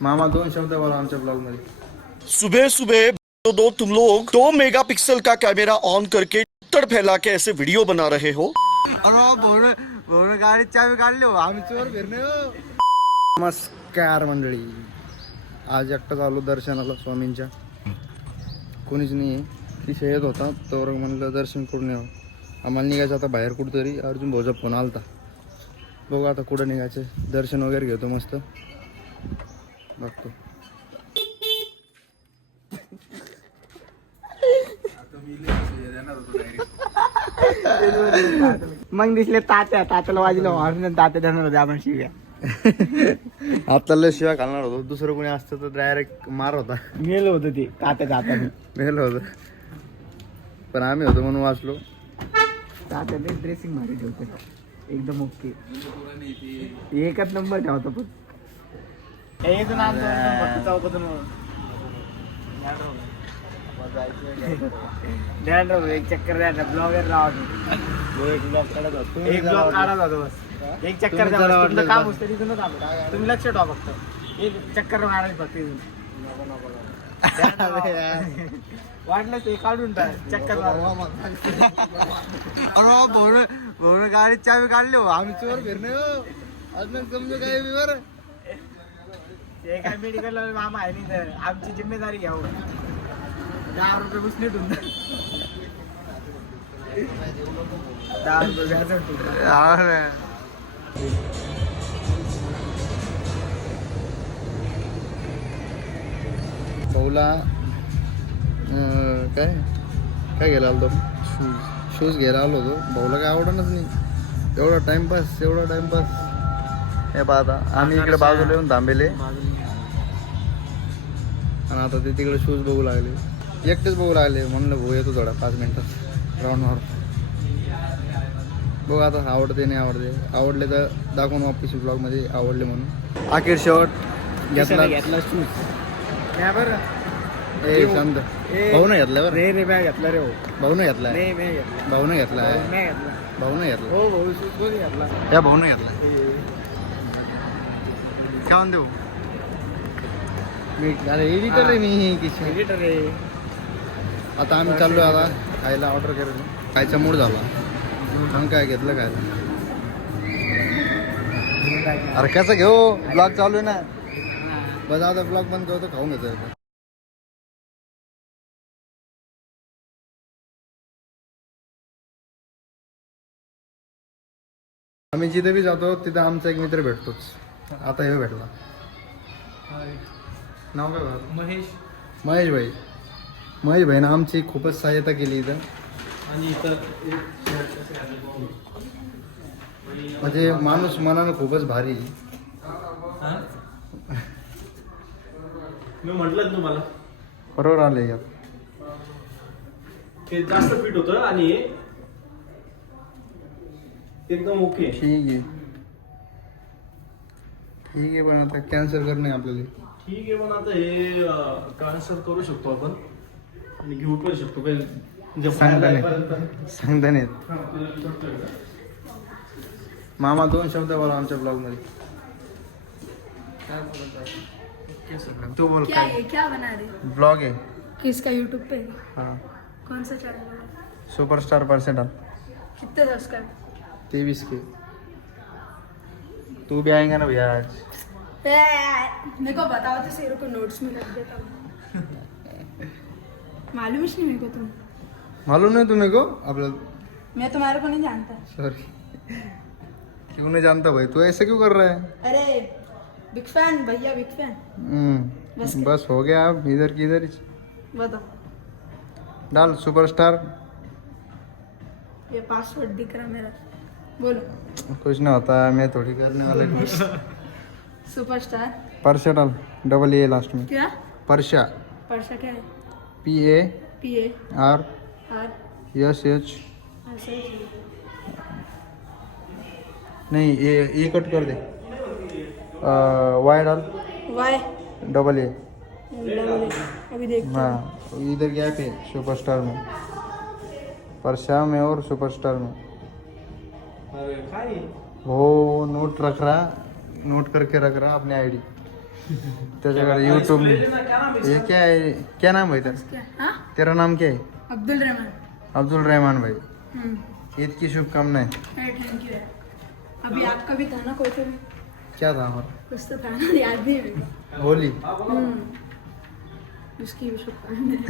मामा 2 शब्द बोला आमच्या ब्लॉग मध्ये। सुबह सुबह दो तुम लोग 2 मेगापिक्सल का कैमरा ऑन करके तड़ फैला के ऐसे वीडियो बना रहे हो। अरे गाडी चावी काढली हो, आम्ही चोर फिरणे हो। नमस्कार मंडळी, आज एकटाच आलो दर्शनाला स्वामींच्या, कोणीच नाही आहे। तिथे येत होता तर म्हणलं दर्शन करून यावं। आम्हाला निघायचं आता बाहेर कुठंतरी, अर्जुन भाऊचा फोन आलता, बघू आता कुठं निघायचं, दर्शन वगैरे घेतो मस्त बघतो। मग दिसले तात्याला वाजलं म्हणून तात्या देणार होते आपण शिव्या। आपल्याला शिवाय घालणार होतो, दुसरं कोणी असतं तर डायरेक्ट मार होता, मेलं होतं ते तात्याच्या हाताने, मेलं होतं, पण आम्ही होतो म्हणून वाचलो। तात्याने ड्रेसिंग भारी ठेवतो एकदम ओके, एकच नंबर ठेवतो पण चौकातून एक चक्कर द्या, ब्लॉगर राहा, एक ब्लॉग काढत होतो, बस एक चक्कर द्या, तुमचं काम असतं तिथूनच आलो, तुम्ही लक्ष ठेवा फक्त, एक चक्कर मारायची फक्त इथून, वाटलं ते काढून टाक चक्कर। अरे भाऊ गाडी चावी काढली हो, आम्ही चोर फिरणे हो, अजून समजू काय मी बरं। ते काय मेडिकल मामा आहे नाही तर आमची जिम्मेदारी घ्यावं, 10 रुपये बस नीट होऊन 10 रुपये व्याज होतो। भाऊला काय काय घ्यायला आलो, शूज घ्यायला आलो होतो। भाऊला काय आवडणच नाही, एवढा टाइमपास हे पाहता। आम्ही इकडे बाजूला येऊन थांबेले आणि आता ते तिकडे शूज बघू लागले, एकटेच बघू लागले। म्हणलं भाऊ येतो थोडा 5 मिनिटात राऊंड मार, बघू आता आवडते नाही आवडते, आवडले तर दाखवून वापस ब्लॉगमध्ये आवडले म्हणून। अखेर शेवट घेतला शूज काय बरं ए शांत, भाऊ नाही घेतला बरं, रे बॅग घेतला रे हो, भाऊ नाही घेतला, नाही मी घेतला, भाऊ नाही घेतला, नाही घेतला, भाऊ नाही घेतला, हो भाऊ शूज कोणी घेतला, या भाऊ नाही घेतला। काय म्हणते भाऊ? मी अरे एडिटर आहे मी किती एडिटर रे। आता आम्ही चाललो आता खायला, ऑर्डर करायला, खायचा मूड झाला, मग काय घेतलं खायला। अरे कसं घेऊ, ब्लॉग चालू आहे ना, बस आता ब्लॉग बंद करतो, खाऊन घेतो। आम्ही जिथे बी जातो तिथं आमचा एक मित्र भेटतोच, आता हे भेटला। नाव काय बरं? महेश भाईनं आमची खूपच सहायता केली इथं, म्हणजे माणूस मनानं खूपच भारी। मी म्हटलं तुम्हाला बरोबर आले यात, ते जास्त फिट होतं आणि एकदम ओके। ठीक आहे पण आता कॅन्सल करणे आपल्याला। ठीक आहे, पण आता हे ट्रान्सफर करू शकतो आपण आणि घेऊ पण शकतो काही म्हणजे सांगता नाही। मामा 2 शब्द बोला आमच्या ब्लॉग मध्ये। तू बोल, क्या है, क्या बना रहे? ब्लॉग आहे किसका यूट्यूब पे? हाँ, कौन सा चैनल है? सुपरस्टार परसेंटल, कितने सब्सक्राइब? 23 के। तू भी आएगा ना भैया आज? मेरे को बताओ तो शेरों को नोट्स में लिख देता हूँ। मालूम ही नहीं मेरे को तुम। मालूम नहीं तुम्हें को? अब मैं तुम्हारे को नहीं जानता। सॉरी, क्यों नहीं जानता भाई, तू ऐसे क्यों कर रहा है? अरे बिग फैन भैया, बिग फैन। बस हो गया, आप इधर की इधर ही बताओ। डाल सुपरस्टार। ये पासवर्ड दिख रहा मेरा, बोलो। कुछ नहीं होता, मैं थोड़ी करने वाला हूँ। सुपरस्टार परसेटल, डबल ए लास्ट में। क्या? परशा, परशा क्या है? PARSH। आर नहीं ये कट कर दे, Y डाल, वाई डबल ए। अभी देखते हैं। हाँ इधर गैप है सुपरस्टार में, परशा में और सुपरस्टार में। वो नोट रख रहा, नोट करके रख रहा अपने आईडी। त्याच्याकडे यूट्यूब ये क्या है, क्या नाम है तेरा? क्या हाँ तेरा नाम क्या है? अब्दुल रहमान अब्दुल रहमान भाई, ईद की शुभकामनाएं। Thank you. अभी आपका भी था ना कोई तो भी क्या था हमारा? कुछ तो था ना, याद नहीं है मेरे को। होली। उसकी भी शुभकामनाएं।